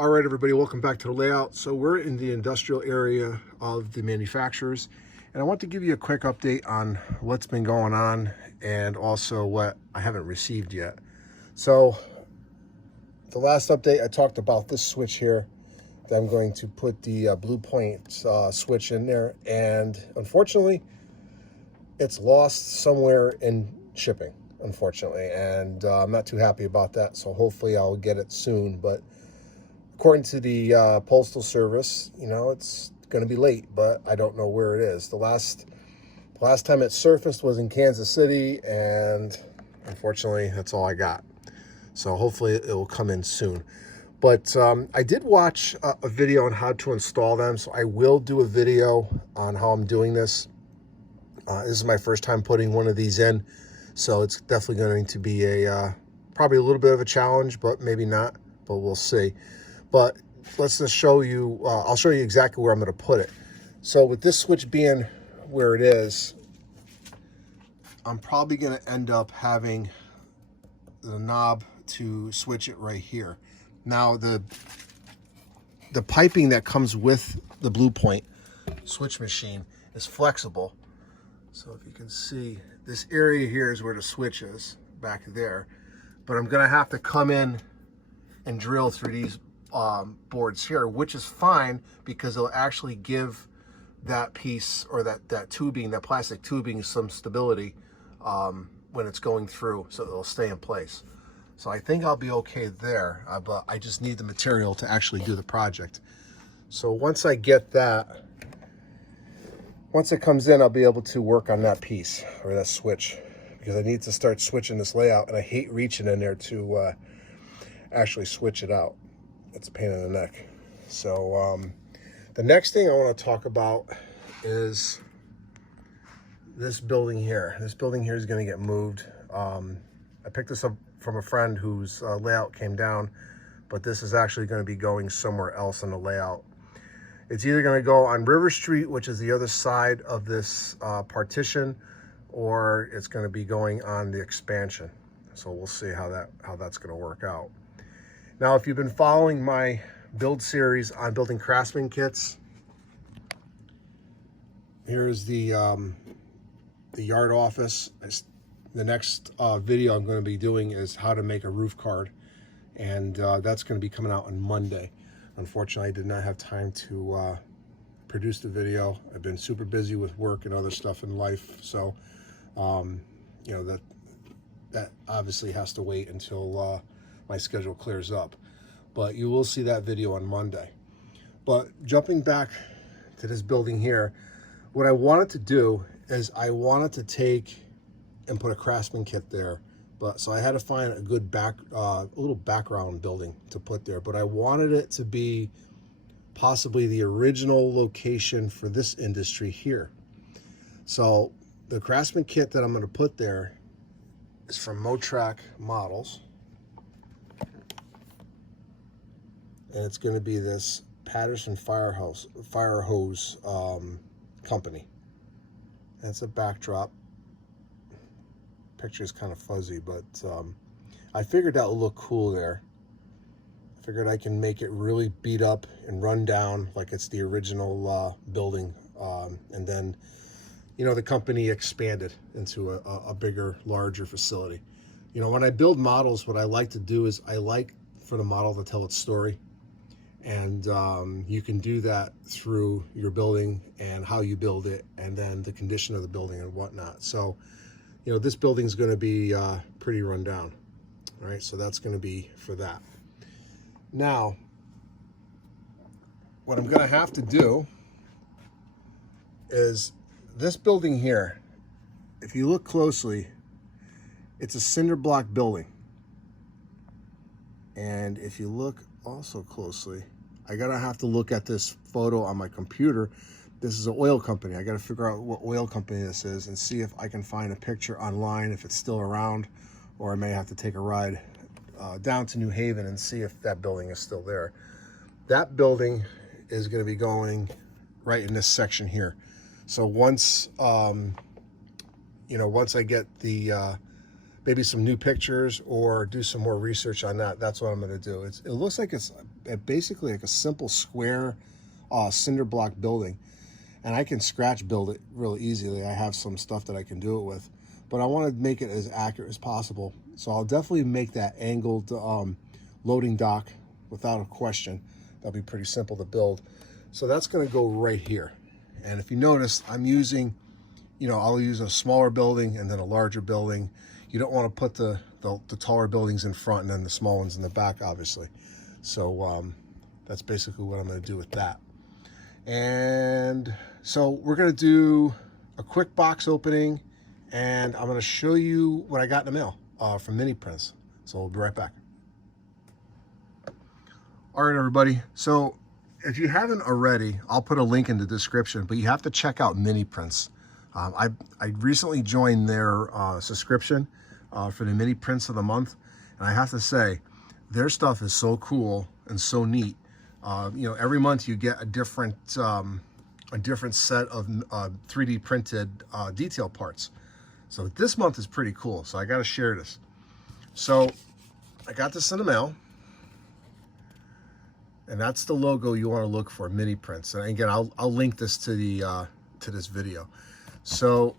All right, everybody, welcome back to the layout. So we're in the industrial area of the manufacturers, and I want to give you a quick update on what's been going on and also what I haven't received yet. So the last update, I talked about this switch here that I'm going to put the Blue Point switch in there, and unfortunately, it's lost somewhere in shipping, unfortunately, and I'm not too happy about that, so hopefully I'll get it soon. But according to the Postal Service, you know, it's going to be late, but I don't know where it is. The last time it surfaced was in Kansas City, and unfortunately, that's all I got. So hopefully it will come in soon. But I did watch a video on how to install them, so I will do a video on how I'm doing this. This is my first time putting one of these in, so it's definitely going to be a probably a little bit of a challenge, but maybe not, but we'll see. But let's just show you, I'll show you exactly where I'm going to put it. So with this switch being where it is, I'm probably going to end up having the knob to switch it right here. Now the piping that comes with the Blue Point switch machine is flexible. So if you can see, this area here is where the switch is, back there. But I'm going to have to come in and drill through these boards here, which is fine because it'll actually give that piece, or that tubing, that plastic tubing, some stability when it's going through, so it'll stay in place. So I think I'll be okay there, but I just need the material to actually do the project. So once I get that, once it comes in, I'll be able to work on that piece, or that switch, because I need to start switching this layout, and I hate reaching in there to actually switch it out. It's a pain in the neck. So the next thing I want to talk about is this building here. This building here is going to get moved. I picked this up from a friend whose layout came down, but this is actually going to be going somewhere else in the layout. It's either going to go on River Street, which is the other side of this partition, or it's going to be going on the expansion. So we'll see how that's going to work out. Now, if you've been following my build series on building Craftsman kits, here's the yard office. The next video I'm going to be doing is how to make a roof card, and that's going to be coming out on Monday. Unfortunately, I did not have time to produce the video. I've been super busy with work and other stuff in life, so you know, that obviously has to wait until my schedule clears up. But you will see that video on Monday. But jumping back to this building here, what I wanted to do is I wanted to take and put a Craftsman kit there. But so I had to find a good a little background building to put there. But I wanted it to be possibly the original location for this industry here. So the Craftsman kit that I'm going to put there is from Motrak Models. And it's going to be this Patterson fire hose company. And it's a backdrop. Picture is kind of fuzzy, but I figured that would look cool there. I figured I can make it really beat up and run down like it's the original building. And then, you know, the company expanded into a bigger, larger facility. You know, when I build models, what I like to do is I like for the model to tell its story. And you can do that through your building and how you build it, and then the condition of the building and whatnot. So, you know, this building is going to be pretty run down. All right, so that's going to be for that. Now, what I'm going to have to do is this building here, if you look closely, it's a cinder block building. And if you look also closely, I gotta have to look at this photo on my computer. This is an oil company. I gotta figure out what oil company this is and see if I can find a picture online, if it's still around, or I may have to take a ride down to New Haven and see if that building is still there. That building is gonna be going right in this section here. So once, you know, once I get the maybe some new pictures or do some more research on that. That's what I'm going to do. It looks like it's basically like a simple square cinder block building, and I can scratch build it really easily. I have some stuff that I can do it with, but I want to make it as accurate as possible. So I'll definitely make that angled loading dock without a question. That'll be pretty simple to build. So that's going to go right here. And if you notice, I'm using, I'll use a smaller building and then a larger building. You don't want to put the taller buildings in front and then the small ones in the back, obviously. So that's basically what I'm going to do with that. And so we're going to do a quick box opening, and I'm going to show you what I got in the mail from Mini Prints. So we'll be right back. All right, everybody. So if you haven't already, I'll put a link in the description, but you have to check out Mini Prints. I recently joined their subscription for the Mini Prints of the month, and I have to say, their stuff is so cool and so neat. Every month you get a different set of 3D printed detail parts. So this month is pretty cool. So I got to share this. So I got this in the mail. And that's the logo you want to look for, Mini Prints. And again, I'll link this to the to this video. So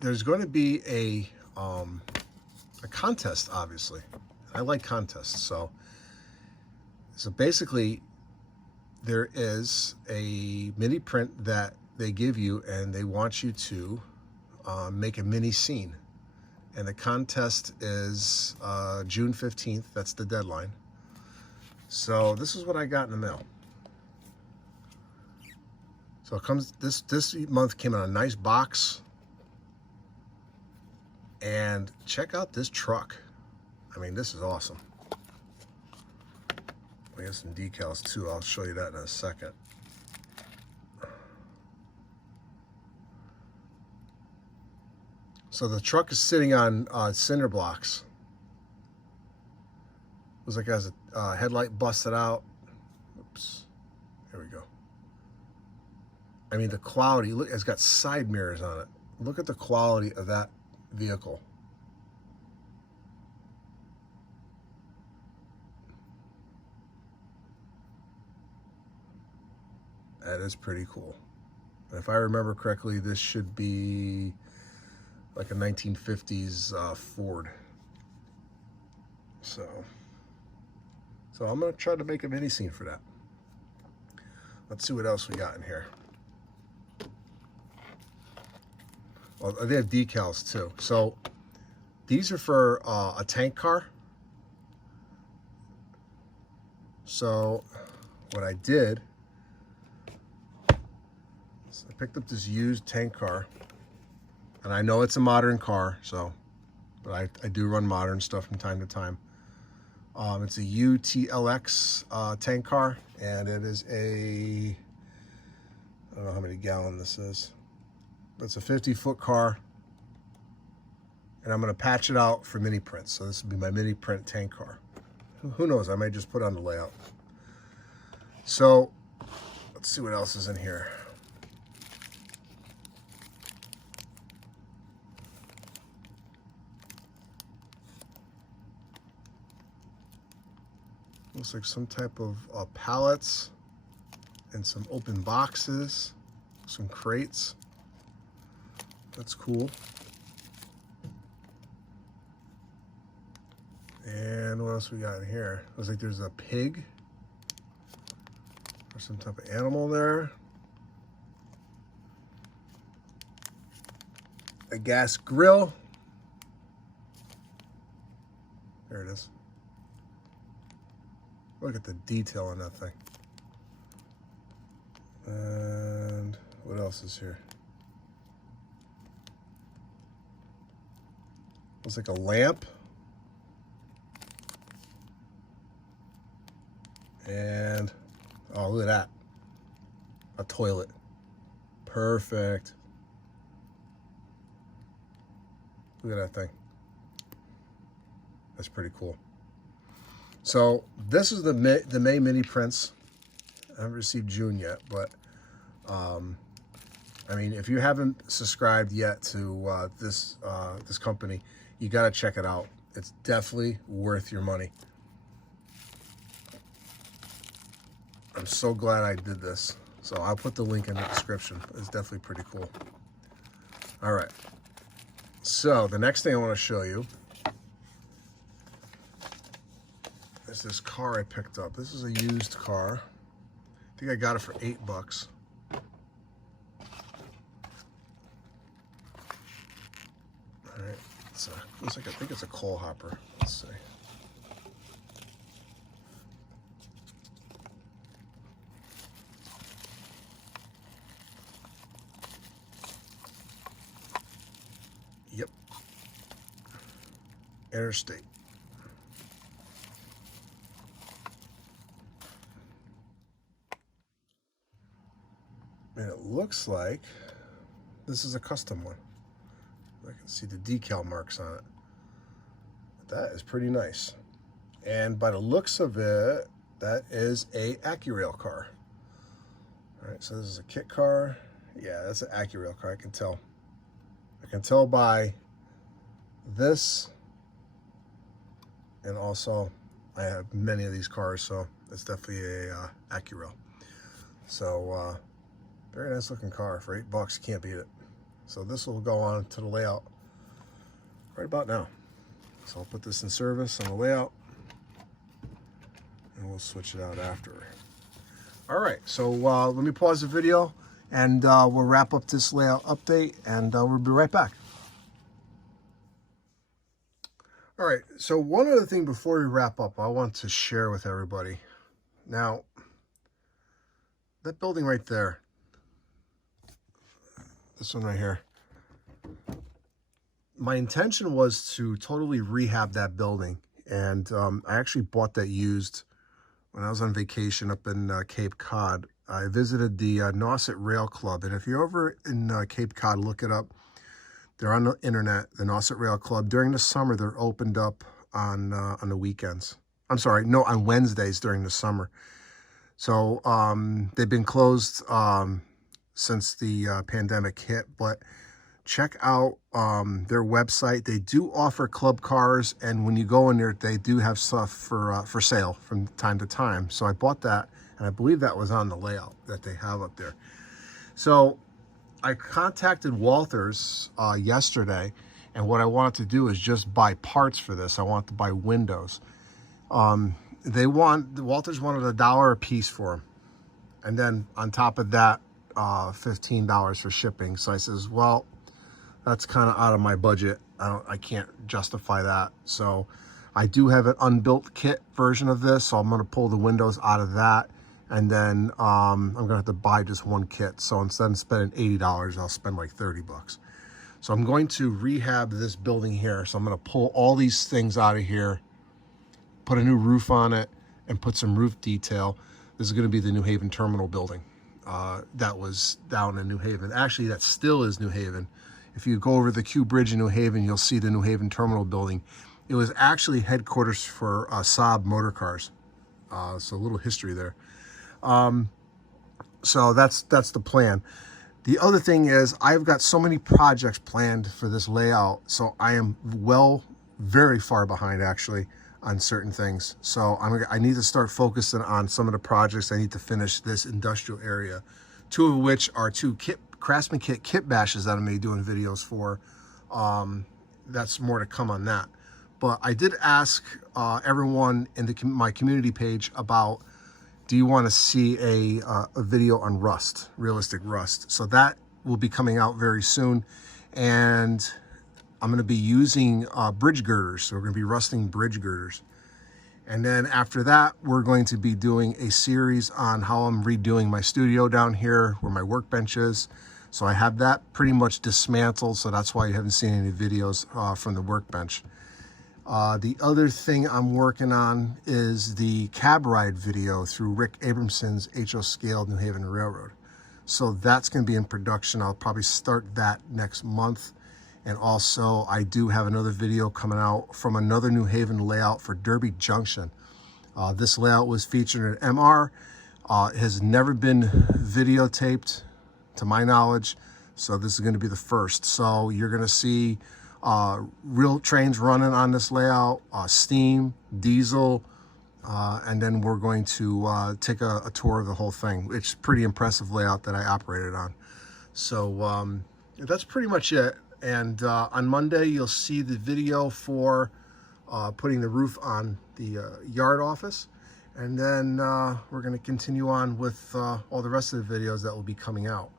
there's going to be a contest, obviously. I like contests. So basically, there is a mini print that they give you, and they want you to make a mini scene. And the contest is June 15th. That's the deadline. So this is what I got in the mail. So it comes, this month came in a nice box. And check out this truck. I mean, this is awesome. We have some decals too. I'll show you that in a second. So the truck is sitting on cinder blocks. Looks like it has a headlight busted out. Oops. There we go. I mean, the quality, look, it's got side mirrors on it. Look at the quality of that vehicle. That is pretty cool. And if I remember correctly, this should be like a 1950s Ford. So I'm going to try to make a mini scene for that. Let's see what else we got in here. Well, they have decals too. So these are for a tank car. So what I did is I picked up this used tank car, and I know it's a modern car, but I do run modern stuff from time to time. It's a UTLX tank car, and it is I don't know how many gallon this is, but it's a 50-foot car, and I'm going to patch it out for mini prints. So this will be my mini print tank car. Who knows? I might just put on the layout. So let's see what else is in here. Looks like some type of pallets and some open boxes, some crates. That's cool. And what else we got in here? Looks like there's a pig or some type of animal there. A gas grill. There it is. Look at the detail on that thing. And what else is here? Looks like a lamp. And, oh, look at that. A toilet. Perfect. Look at that thing. That's pretty cool. So this is the May mini prints. I haven't received June yet, but I mean, if you haven't subscribed yet to this company, You got to check it out. It's definitely worth your money. I'm so glad I did this. So I'll put the link in the description. It's definitely pretty cool. All right. So the next thing I want to show you is this car I picked up. This is a used car. I think I got it for $8. All right. Looks like, I think it's a coal hopper. Let's see. Yep. Interstate. And it looks like this is a custom one. I can see the decal marks on it. That is pretty nice. And by the looks of it, that is a AccuRail car. All right, so this is a kit car. Yeah, that's an AccuRail car, I can tell. I can tell by this, and also I have many of these cars, so it's definitely a AccuRail. So very nice looking car for $8. You can't beat it. So this will go on to the layout right about now. So I'll put this in service on the layout, and we'll switch it out after. All right, so let me pause the video, and we'll wrap up this layout update, and we'll be right back. All right, so one other thing before we wrap up, I want to share with everybody. Now, that building right there, this one right here, my intention was to totally rehab that building. And I actually bought that used when I was on vacation up in Cape Cod. I visited the Nauset Rail Club. And if you're over in Cape Cod, look it up. They're on the internet, the Nauset Rail Club. During the summer, they're opened up on the weekends. I'm sorry, no, on Wednesdays during the summer. So they've been closed since the pandemic hit, but check out their website. They do offer club cars, and when you go in there, they do have stuff for sale from time to time. So I bought that, and I believe that was on the layout that they have up there. So I contacted Walters yesterday, and what I wanted to do is just buy parts for this. I want to buy windows. Walters wanted $1 a piece for them, and then on top of that, $15 for shipping. So I says, well, that's kind of out of my budget. I can't justify that. So I do have an unbuilt kit version of this, so I'm going to pull the windows out of that, and then I'm going to have to buy just one kit. So instead of spending $80, I'll spend like $30. So I'm going to rehab this building here. So I'm going to pull all these things out of here, put a new roof on it, and put some roof detail. This is going to be the New Haven Terminal building. That was down in New Haven. Actually, that still is New Haven. If you go over the Q Bridge in New Haven, you'll see the New Haven Terminal building. It was actually headquarters for Saab motor cars. So a little history there. So that's the plan. The other thing is I've got so many projects planned for this layout. So I am very far behind actually on certain things. So I need to start focusing on some of the projects I need to finish this industrial area, two of which are two Craftsman kit bashes that I'm going to be doing videos for. That's more to come on that. But I did ask everyone in my community page about, do you want to see a video on rust, realistic rust? So that will be coming out very soon. And I'm going to be using bridge girders. So we're going to be rusting bridge girders. And then after that, we're going to be doing a series on how I'm redoing my studio down here where my workbench is. So I have that pretty much dismantled. So that's why you haven't seen any videos from the workbench. The other thing I'm working on is the cab ride video through Rick Abramson's HO Scale New Haven Railroad. So that's going to be in production. I'll probably start that next month. And also I do have another video coming out from another New Haven layout for Derby Junction. This layout was featured in MR. It has never been videotaped to my knowledge. So this is going to be the first. So you're going to see real trains running on this layout, steam, diesel, and then we're going to take a tour of the whole thing. It's a pretty impressive layout that I operated on. So that's pretty much it. And on Monday, you'll see the video for putting the roof on the yard office. And then we're going to continue on with all the rest of the videos that will be coming out.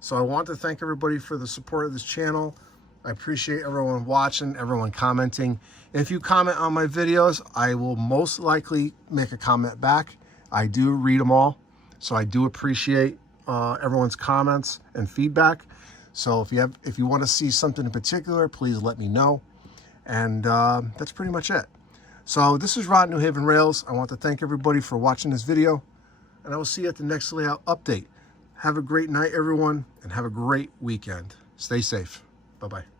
So I want to thank everybody for the support of this channel. I appreciate everyone watching, everyone commenting. If you comment on my videos, I will most likely make a comment back. I do read them all, so I do appreciate everyone's comments and feedback. So if you want to see something in particular, please let me know. And that's pretty much it. So this is Rod, New Haven Rails. I want to thank everybody for watching this video, and I will see you at the next layout update. Have a great night, everyone, and have a great weekend. Stay safe. Bye-bye.